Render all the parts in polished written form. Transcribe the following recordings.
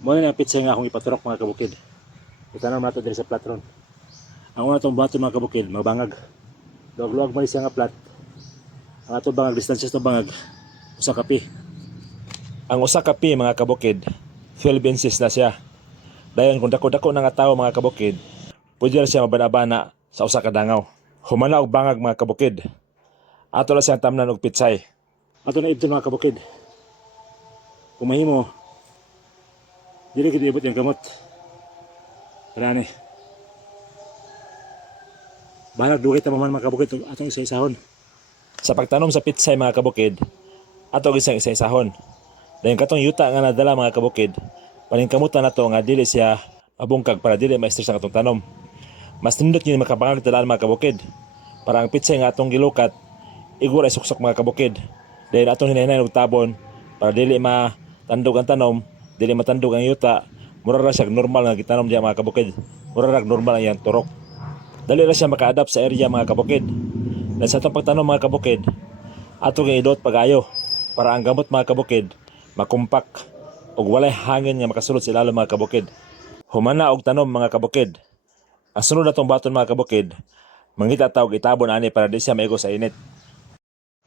Muna na pizza nga akong ipaturok mga kabukid. Itanom nato diri sa platron. Ang una tong baton mga kabukid, magbangag. Luwag-luwag man siya nga plat. Ang ato bangag distansya sa bangag usa ka pi. Ang usa ka pi mga kabukid, 12 inches na siya. Dayon kung dako-dako na nga tawo mga kabukid, pwede na siya mabana-bana sa usa ka dangaw. Humana og bangag mga kabukid. Ato na siyang tamnan og pitsay. Ato na ibton mga kabukid. Kung mahimo, dili kita ibot yung kamot. Tara ni. Balag dugay ta man mga kabukid atong isa-isahon. Sa pagtanom sa pitsay mga kabukid, ato gisang isa-isahon. Dayon katong yuta nga nadala mga kabukid, paningkamutan nato nga dili siya mabungkag para dili ma-stress ang atong tanom. Mas nindot yun makabangag talaan mga kabukid. Para ang pitsay nga atong gilukat, igura ay suksok mga kabukid. Dayon atong hinay-hinay og tabon para dili matandog ang tanom, dili matandog ang yuta, mura ra siya normal nga gitanom diya mga kabukid. Mura ra normal ang iyang turok. Dali ra siya maka-adapt sa area mga kabukid. Dahil sa atong pagtanom mga kabukid, ato nga idot pagayo para ang gamot mga kabukid makumpak ug walay hangin nga makasulod sa ilalim mga kabukid. Humana og tanom mga kabukid. Ang sunod natong baton mga kabukid, mangita tawag itabon ani para di siya maigo sa init.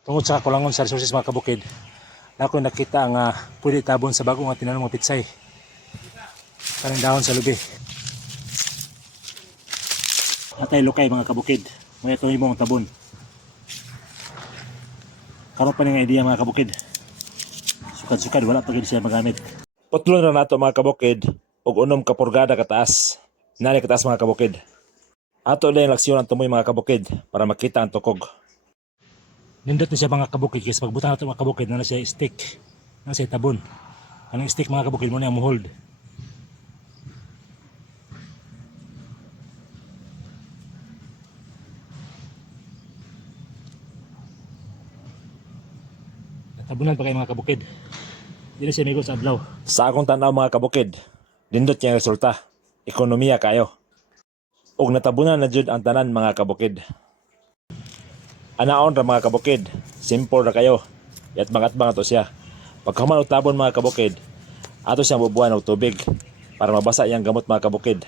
Tungod sa kulangon sa resources mga kabukid, ako nakita nga pwede itabon sa bago nga tinanom mga pitsay. Parang dahon sa lubi. Atay lukay mga kabukid, may ito himong tabon. Karon pa nga idea mga kabukid. Sukad-sukad wala pa gid siya magamit. Putlon ra nato mga kabukid og unom ka purgada kataas. Nani kataas mga kabukid. Ato lang laksyon ang tumoy mga kabukid para makita ang tukog. Nindot na siya mga kabukid kasi pagbutang nato mga kabukid na siya stick. Na siya tabon. Anong stick mga kabukid mo na ang hold. Tabunan pa kayo mga kabukid. Dili siya migo sa adlaw. Sa akong tanaw mga kabukid, nindot niya resulta. Ekonomiya kayo. Og natabunan na jud ang tanan mga kabukid. Anaon ra mga kabukid, simple ra kayo. Yatbang-atbang ato siya. Pagkahuman og tabon mga kabukid, ato siyang bubuan og tubig para mabasa iyang gamot mga kabukid.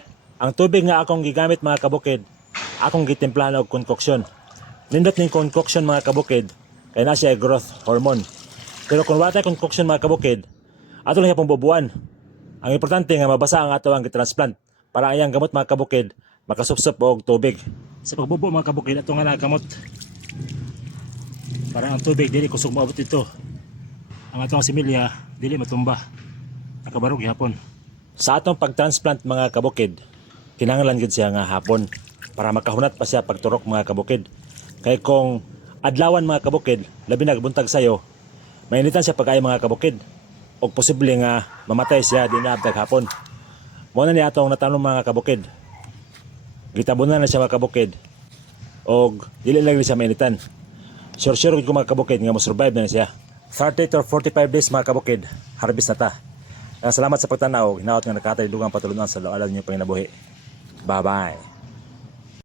Ang tubig nga akong gigamit mga kabukid, akong gitimplahan og concoction. Nindot ning concoction mga kabukid, kay na siya growth hormone. Pero kung wala tayo concoction mga kabukid, ato lang yapong bubuan. Ang importante nga mabasa ang ato ang transplant para ang iyang gamot mga kabukid makasupsop og tubig. Sa pagbubo mga kabukid, ato nga nakamot. Para ang tubig dili kusog maabot dito. Ang atong similya dili matumba. Nakabarog gihapon. Sa atong pagtransplant mga kabukid, kinahanglan gid siya nga hapon para makahunat pa siya pagturok mga kabukid. Kay kung adlawan mga kabukid, labi na buntag sayo, mainitan siya pag-ayo mga kabukid. O posible nga mamatay siya di na abdag hapon. Muna ni atong natanong mga kabukid. Gitabunan na siya mga kabukid. O dili lang siya mainitan. Sure ko mga kabukid nga mo-survive na siya. 30 to 45 days mga kabukid, harvest na ta. Salamat sa pagtanaw. Hinaot nga nakatay dugang patulunan sa alaw niyo panginabuhi. Bye-bye.